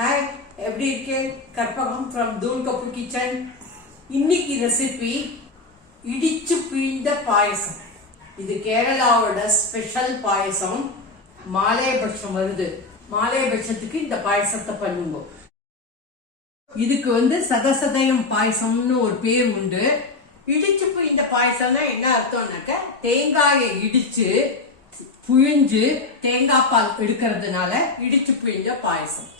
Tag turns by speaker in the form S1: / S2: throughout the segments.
S1: Hi எப்படி இருக்கேன் Karpagam from Dhool cup kitchen இன்னைக்கு ரெசிபி இடிச்சு பிழிந்த பாயசம். இது கேரளாவோட ஸ்பெஷல் பாயசம். மாலையபட்சம் வருது. மாலையபட்சத்துக்கு இந்த பாயசத்தை பண்ணுங்க. இதுக்கு வந்து சதசதயம் பாயசம்னு ஒரு பேர் உண்டு. இடிச்சு பிழிந்த பாயசம்னா என்ன அர்த்தம்னாக்க தேங்காயை இடிச்சு புழிஞ்சு தேங்காய் பால் எடுக்கிறதுனால இடிச்சு பிழிஞ்ச பாயசம்.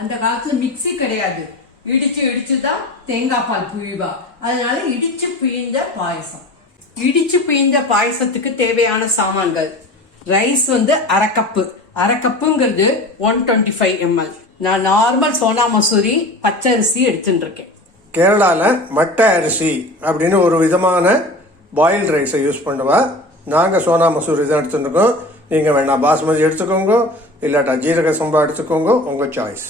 S1: அந்த காலத்துல மிக்ஸி கிடையாது. இடிச்சு இடிச்சு தான் தேங்காய் பால் புழிவா. அதனால இடிச்சு பிழிந்த பாயசம். இடிச்சு பிழிந்த பாயசத்துக்கு தேவையான சாமான்கள். ரைஸ் வந்து அரை கப்பு. அரை கப்புங்கிறது ஒன் டுவெண்ட்டி ஃபைவ் எம்எல் நான் நார்மல் சோனா மசூரி பச்சரிசி எடுத்துட்டு இருக்கேன்
S2: கேரளாவில் மட்டை அரிசி அப்படின்னு ஒரு விதமான பாயில்டு ரைஸை யூஸ் பண்ணுவா. நாங்கள் சோனா மசூரி தான் எடுத்துருக்கோம் நீங்கள் வேணா பாஸ்மதி எடுத்துக்கோங்க இல்லாட்டா ஜீரக சம்பா எடுத்துக்கோங்க உங்கள் சாய்ஸ்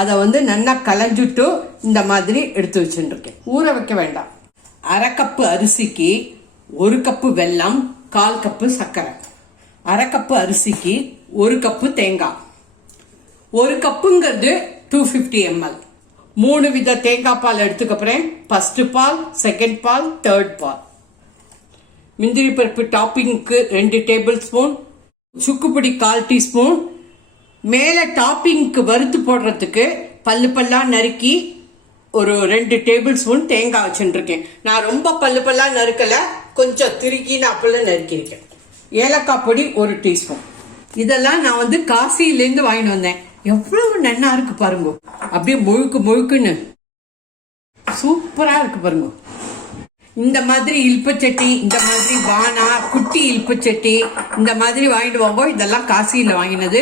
S1: அதை வந்து நல்லா கலைஞ்சுட்டு இந்த மாதிரி எடுத்து வச்சுருக்கேன். ஊற வைக்க வேண்டாம். அரை கப்பு அரிசிக்கு ஒரு கப்பு வெல்லம் கால் கப்பு சர்க்கரை. அரை கப்பு அரிசிக்கு ஒரு கப்பு தேங்காய் ஒரு கப்புங்கிறது டூ ஃபிஃப்டி எம்எல் மூணு வித தேங்காய் பால் எடுத்துக்கப்புறேன் ஃபஸ்ட்டு பால் செகண்ட் பால் தேர்ட் பால். முந்திரி பருப்பு டாப்பிங்க்கு ரெண்டு டேபிள் ஸ்பூன் சுக்குப்பொடி கால் டீஸ்பூன் மேலே டாப்பிங்க்கு வறுத்து போடுறதுக்கு பல்லு பல்லாக நறுக்கி ஒரு ரெண்டு டேபிள் ஸ்பூன் தேங்காய் வச்சுருக்கேன். நான் ரொம்ப பல்லு பல்லாக நறுக்கலை கொஞ்சம் திருக்கி நான் அப்பெல்லாம் நறுக்கியிருக்கேன். ஏலக்காய் பொடி ஒரு டீஸ்பூன். இதெல்லாம் நான் வந்து காசிலேருந்து வாங்கிட்டு வந்தேன். எவ்வளவு நன்னா இருக்கு பாருங்க. அப்படியே முழுக்கு முழுக்குன்னு. சூப்பராக இருக்கு பாருங்க. இந்த மாதிரி இல்பச்சட்டி இந்த மாதிரி வானா குட்டி இல்பச்சட்டி இந்த மாதிரி வாங்கிட்டு வாங்க இதெல்லாம் காசியில வாங்கினது.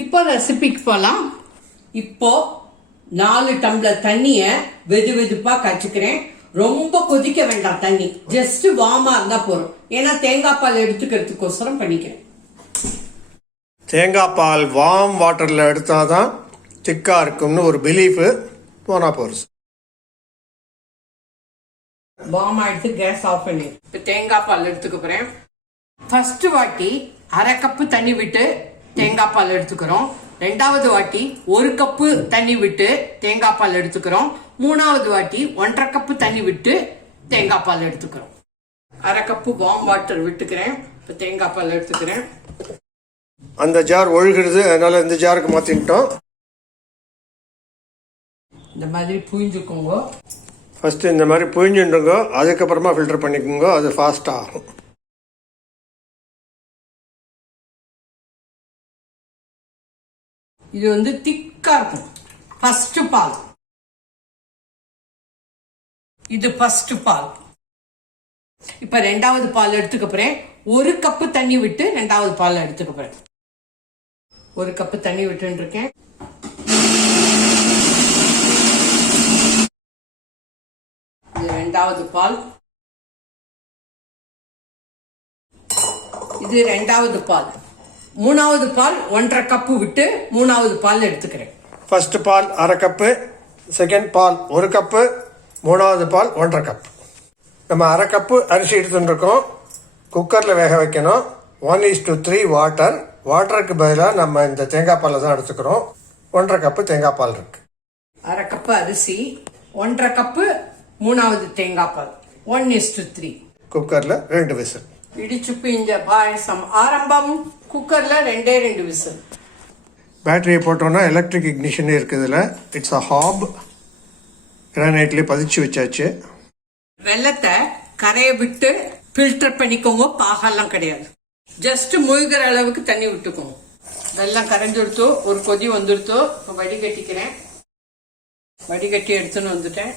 S1: இப்போ ரெசிபிக்கு போகலாம் இப்போ நாலு டம்ளர் தண்ணிய வெது வெதுப்பா காய்ச்சிக்கிறேன். ரொம்ப கொதிக்க வேண்டாம் தண்ணி. ஜஸ்ட் வார்மா இருந்தா போதும். ஏன்னா தேங்காய் பால் எடுத்துக்கிறதுக்கோசரம் பண்ணிக்கிறேன்.
S2: தேங்காய் பால் வார்ம் வாட்டரில் எடுத்தால் தான் திக்காக இருக்கும்னு ஒரு பிலீஃபு போனால் போகிறது
S1: வார்மா எடுத்து கேஸ் ஆஃப் பண்ணி இப்போ தேங்காய் பால் எடுத்துக்க போறேன். ஃபர்ஸ்ட் வாட்டி அரை கப்பு தண்ணி விட்டு தேங்காய் பால் எடுத்துக்கிறோம். ரெண்டாவது வாட்டி ஒரு கப்பு தண்ணி விட்டு தேங்காய் பால் எடுத்துக்கிறோம். மூணாவது வாட்டி ஒன்றரை கப்பு தண்ணி விட்டு தேங்காய் பால் எடுத்துக்கிறோம். அரை கப்பு வார்ம் வாட்டர் விட்டுக்கிறேன். இப்போ தேங்காய் பால் எடுத்துக்கிறேன்.
S2: அந்த ஜார் ஒழுகுறது அதனால் இந்த ஜாருக்கு மாற்றிட்டோம்
S1: இந்த மாதிரி புழிஞ்சுக்கோங்க.
S2: ஃபஸ்ட்டு இந்த மாதிரி புழிஞ்சுண்டுங்க அதுக்கப்புறமா ஃபில்டர் பண்ணிக்கோங்க அது ஃபாஸ்ட்டாக ஆகும்.
S1: இது வந்து திக்கா இருக்கும். ஃபர்ஸ்ட் பால். இது ஃபர்ஸ்ட் பால். இப்ப ரெண்டாவது பால் எடுத்துக்க போறேன். ஒரு கப்பு தண்ணி விட்டு ரெண்டாவது பால் எடுத்துக்க போறேன். ஒரு கப்பு தண்ணி விட்டுன்னு இருக்கேன் இது ரெண்டாவது பால். இது ரெண்டாவது பால். மூணாவது பால் ஒன்றரை கப்பு விட்டு மூணாவது பால் எடுத்துக்கிறேன்.
S2: ஃபர்ஸ்ட் பால் அரை கப்பு செகண்ட் பால் ஒரு கப்பு மூணாவது பால் ஒன்றரை கப் நம்ம அரை கப்பு அரிசி எடுத்துட்டுருக்கோம் குக்கரில் வேக வைக்கணும். One is to three water வாட்டருக்கு பதிலாக நம்ம இந்த தேங்காய் பாலை தான் எடுத்துக்கிறோம். ஒன்றரை கப்பு தேங்காய் பால் இருக்கு.
S1: அரை கப்பு அரிசி ஒன்றரை கப்பு மூணாவது தேங்காய் பால். ஒன் இஸ் டு த்ரீ
S2: குக்கரில் ரெண்டு விசில்.
S1: இடிச்சு பிஞ்ச பாயசம் ஆரம்பம். குக்கர்ல ரெண்டே ரெண்டு விசில்.
S2: பேட்டரியை போட்டோன்னா எலக்ட்ரிக் இக்னிஷன் இருக்குதுல இட்ஸ் அ ஹாப் கிரானைட்லேயே பதிச்சு வச்சாச்சு.
S1: வெள்ளத்தை கரைய விட்டு ஃபில்டர் பண்ணிக்கோங்க. பாகெல்லாம் கிடையாது. ஜஸ்ட் மூழ்கிற அளவுக்கு தண்ணி விட்டுக்கோங்க. வெள்ளம் கரைஞ்சுடுத்தோ ஒரு கொதி வந்துடுத்தோ இப்போ வடிகட்டிக்கிறேன். வடிகட்டி எடுத்துன்னு வந்துட்டேன்.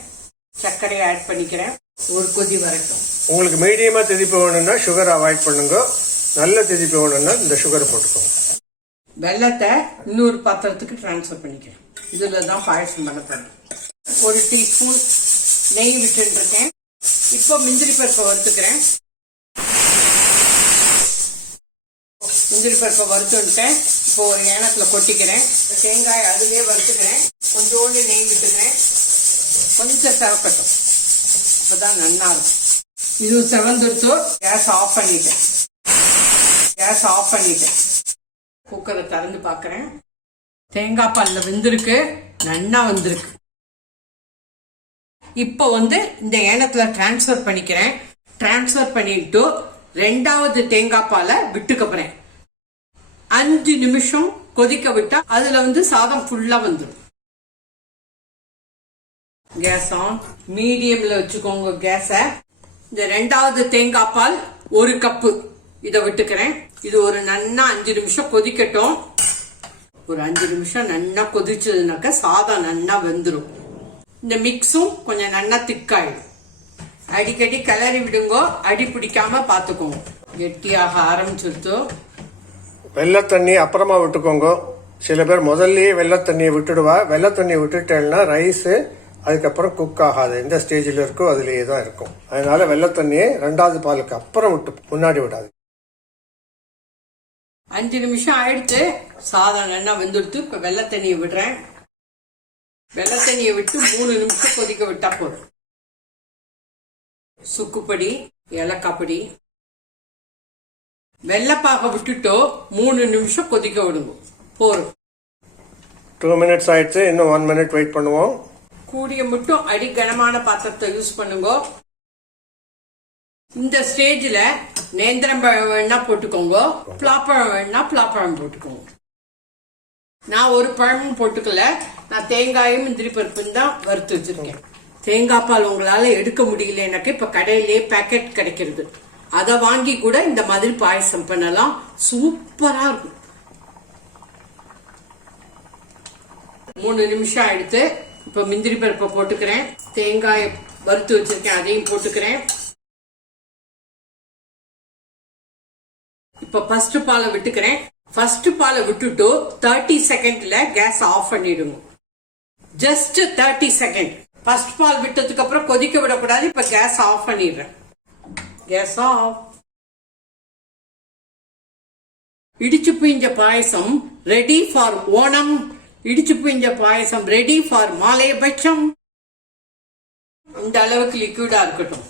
S1: சர்க்கரையை ஆட் பண்ணிக்கிறேன். ஒரு கொதி வரட்டும்.
S2: உங்களுக்கு மீடியமாக திதிப்பு வேணும்னா சுகர் அவாய்ட் பண்ணுங்க. நல்ல திதிப்பு வேணும்னா இந்த சுகரை போட்டுக்கோங்க.
S1: வெள்ளத்தை இன்னொரு பாத்திரத்துக்கு ட்ரான்ஸ்ஃபர் பண்ணிக்கிறேன். இதில் தான் பாயசம் பண்ண ஒரு டீஸ்பூன் நெய் விட்டுருக்கேன் இருக்கேன் இப்போ முந்திரி பருப்பை வறுத்துக்கிறேன். முந்திரி பருப்பை வறுத்துட்டேன் இப்போ ஒரு ஏனத்தில் கொட்டிக்கிறேன். தேங்காய் அதுலேயே வறுத்துக்கிறேன். கொஞ்சோண்டு நெய் விட்டுக்கிறேன். கொஞ்சம் சிவக்கட்டும் அப்பதான் நல்லா இருக்கும் இது செவந்துருத்து கேஸ் ஆஃப் பண்ணிட்டேன். கேஸ் ஆஃப் பண்ணிட்டேன். குக்கரை திறந்து பார்க்குறேன். தேங்காய் பாலில் வெந்திருக்கு. நன்னா வந்திருக்கு. இப்போ வந்து இந்த ஏனத்தில் டிரான்ஸ்ஃபர் பண்ணிக்கிறேன். டிரான்ஸ்ஃபர் பண்ணிட்டு ரெண்டாவது தேங்காய் பாலை விட்டுக்கப்புறேன் அஞ்சு நிமிஷம் கொதிக்க விட்டா அதுல வந்து சாதம் ஃபுல்லா வந்துடும் கேஸ் ஆன் மீடியம்ல வச்சுக்கோங்க கேஸ இந்த ரெண்டாவது தேங்காய் பால் ஒரு கப்பு. இதை விட்டுக்கிறேன். இது ஒரு நன்னா அஞ்சு நிமிஷம் கொதிக்கட்டும். ஒரு அஞ்சு நிமிஷம் நன்னா கொதிச்சதுனாக்க சாதம் நன்னா வெந்துடும் இந்த மிக்ஸும் கொஞ்சம் நன்னா திக்காயிடும். அடிக்கடி கிளறி விடுங்கோ அடி பிடிக்காம பார்த்துக்கோங்க. கெட்டியாக ஆரம்பிச்சிருத்தோ
S2: வெள்ளை தண்ணி அப்புறமா விட்டுக்கோங்க. சில பேர் முதல்லயே வெள்ளை தண்ணியை விட்டுடுவா. வெள்ளை தண்ணியை விட்டுட்டேன்னா ரைஸு அதுக்கப்புறம் குக் ஆகாது. எந்த ஸ்டேஜில் இருக்கோ அதுலேயே தான் இருக்கும். அதனால வெள்ளை தண்ணியை ரெண்டாவது பாலுக்கு அப்புறம் விட்டு முன்னாடி விடாது.
S1: அஞ்சு நிமிஷம் ஆயிடுத்து சாதம் நல்லா வெந்துடுத்து இப்ப வெள்ளை தண்ணியை விடுறேன். வெள்ளை தண்ணியை விட்டு மூணு நிமிஷம் கொதிக்க விட்டா போதும். சுக்குப்பொடி ஏலக்காய் பொடி. வெள்ளைப்பாக விட்டுட்டோ மூணு நிமிஷம் கொதிக்க விடுங்க. போதும்.
S2: டூ மினிட்ஸ் ஆயிடுச்சு. இன்னும் ஒன் மினிட் வெயிட் பண்ணுவோம்.
S1: கூடிய மட்டும் அடி கனமான பாத்திரத்தை யூஸ் பண்ணுங்க. இந்த ஸ்டேஜில் நேந்திரம் பழம் வேணா போட்டுக்கோங்க பலாப்பழம் வேணா பலாப்பழம் போட்டுக்கோங்க. நான் ஒரு பழமும் போட்டுக்கல. நான் தேங்காயும் முந்திரி பருப்பும் தான் வறுத்து வச்சிருக்கேன். தேங்காய் பால் உங்களால எடுக்க முடியல எனக்கு. இப்ப கடையிலே பேக்கெட் கிடைக்கிறது. அதை வாங்கி கூட இந்த மாதிரி பாயசம் பண்ணலாம். சூப்பரா இருக்கும். மூணு நிமிஷம் ஆயிடுத்து. இப்ப முந்திரி பருப்பை போட்டுக்கிறேன். தேங்காயை வறுத்து வச்சிருக்கேன். அதையும் போட்டுக்கிறேன். இப்ப ஃபர்ஸ்ட் பாலை விட்டுக்கிறேன். ஃபர்ஸ்ட் பாலை விட்டுட்டு தேர்ட்டி செகண்ட்ல கேஸ் ஆஃப் பண்ணிடுங்க. ஜஸ்ட் தேர்ட்டி செகண்ட் ஃபர்ஸ்ட் பால் விட்டதுக்கு அப்புறம் கொதிக்க விடக்கூடாது இப்ப கேஸ் ஆஃப் பண்ணிடுறேன். கேஸ் ஆஃப் இடிச்சு பிஞ்ச பாயசம் ரெடி ஃபார் ஓணம். இடிச்சு பிஞ்ச பாயசம் ரெடி ஃபார் மாலையபட்சம். இந்த அளவுக்கு லிக்விடா இருக்கட்டும்.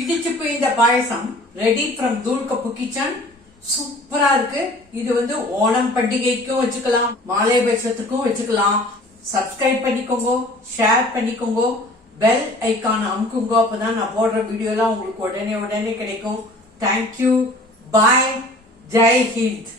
S1: இடிச்சு போய் இந்த பாயசம் ரெடி ஃப்ரம் தூள் கப்பு கிச்சன் சூப்பரா இருக்கு. இது வந்து ஓணம் பண்டிகைக்கும் வச்சுக்கலாம் மாலை பட்சத்துக்கும் வச்சுக்கலாம். சப்ஸ்கிரைப் பண்ணிக்கோங்க ஷேர் பண்ணிக்கோங்க பெல் ஐக்கான் அமுக்குங்க அப்பதான் நான் போடுற வீடியோலாம் உங்களுக்கு உடனே உடனே கிடைக்கும். Thank you bye Jai Hind